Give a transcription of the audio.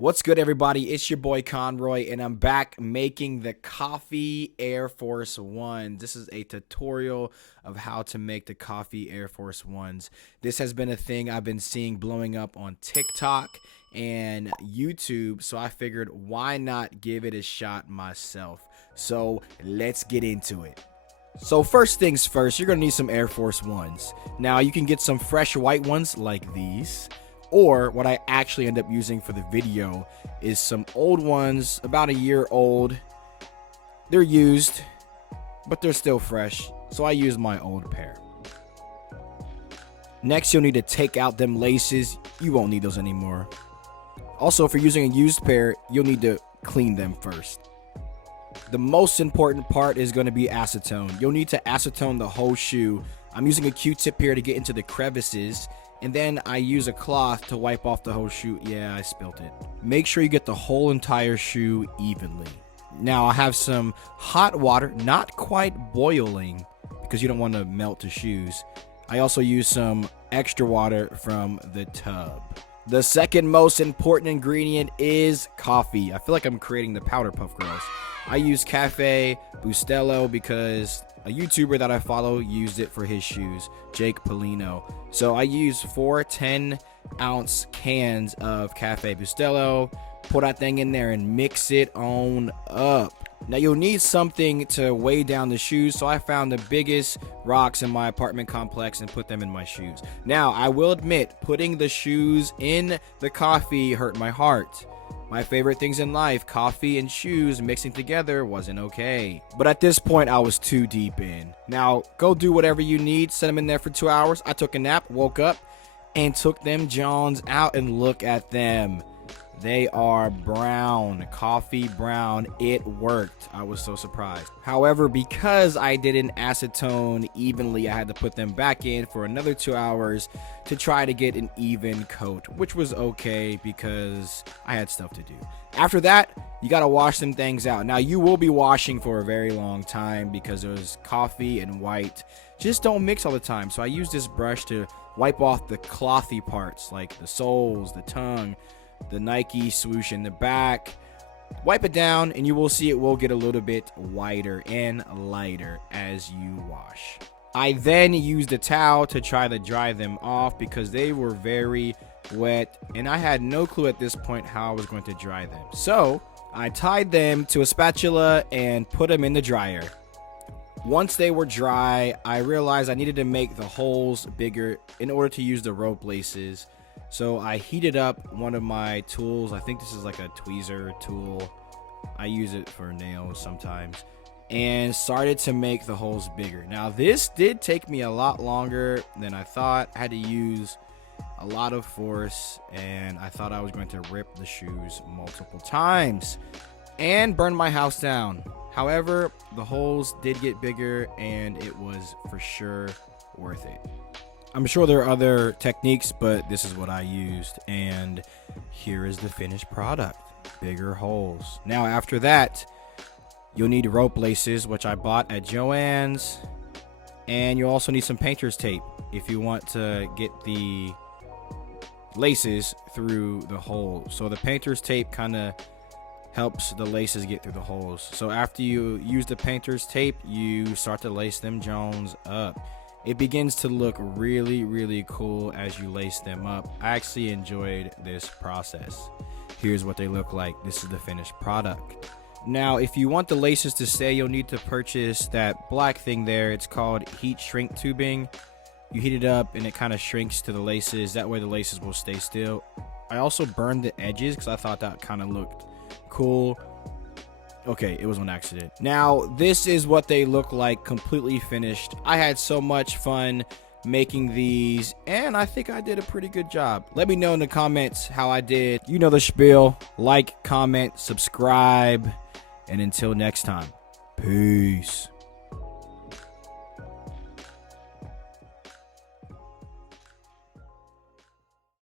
What's good, everybody? It's your boy Conroy, and I'm back making the coffee Air Force One. This is a tutorial of how to make the coffee Air Force Ones. This has been a thing I've been seeing blowing up on TikTok and YouTube, so I figured why not give it a shot myself. So let's get into it. So first things first, you're going to need some Air Force Ones. Now you can get some fresh white ones like these. Or what I actually end up using for the video is some old ones, about a year old. They're used, but they're still fresh, so I use my old pair. Next, you'll need to take out them laces. You won't need those anymore. Also, if you're using a used pair, you'll need to clean them first. The most important part is going to be acetone. You'll need to acetone the whole shoe. I'm using a Q-tip here to get into the crevices. And then I use a cloth to wipe off the whole shoe. Yeah, I spilt it. Make sure you get the whole entire shoe evenly. Now I have some hot water, not quite boiling because you don't want to melt the shoes. I also use some extra water from the tub. The second most important ingredient is coffee. I feel like I'm creating the Powder Puff Girls. I use Cafe Bustello because a YouTuber that I follow used it for his shoes, Jake Polino. So I use 4 10-ounce cans of Cafe Bustello, pour that thing in there and mix it on up. Now you'll need something to weigh down the shoes, so I found the biggest rocks in my apartment complex and put them in my shoes. Now I will admit, putting the shoes in the coffee hurt my heart. My favorite things in life, coffee and shoes mixing together, wasn't okay. But at this point, I was too deep in. Now, go do whatever you need. Set them in there for 2 hours. I took a nap, woke up, and took them Jones out, and look at them. They are brown, coffee brown. It worked. I was so surprised. However, because I didn't acetone evenly, I had to put them back in for another 2 hours to try to get an even coat, which was okay because I had stuff to do. After that, you got to wash some things out. Now, you will be washing for a very long time because there's coffee and white. Just don't mix all the time. So I use this brush to wipe off the clothy parts like the soles, the tongue, the Nike swoosh in the back. Wipe it down and you will see it will get a little bit whiter and lighter as you wash. I then used a towel to try to dry them off because they were very wet and I had no clue at this point how I was going to dry them. So I tied them to a spatula and put them in the dryer. Once they were dry, I realized I needed to make the holes bigger in order to use the rope laces. So I heated up one of my tools. I think this is like a tweezer tool. I use it for nails sometimes. And started to make the holes bigger. Now this did take me a lot longer than I thought. I had to use a lot of force and I thought I was going to rip the shoes multiple times and burn my house down. However, the holes did get bigger and it was for sure worth it. I'm sure there are other techniques, but this is what I used, and here is the finished product. Bigger holes. Now after that, you'll need rope laces, which I bought at Joann's, and you'll also need some painter's tape if you want to get the laces through the holes. So the painter's tape kind of helps the laces get through the holes. So after you use the painter's tape, you start to lace them Jones up. It begins to look really, really cool as you lace them up. I actually enjoyed this process. Here's what they look like. This is the finished product. Now, if you want the laces to stay, you'll need to purchase that black thing there. It's called heat shrink tubing. You heat it up and it kind of shrinks to the laces. That way the laces will stay still. I also burned the edges because I thought that kind of looked cool. Okay, it was an accident. Now, this is what they look like completely finished. I had so much fun making these, and I think I did a pretty good job. Let me know in the comments how I did. You know the spiel. Like, comment, subscribe, and until next time, peace.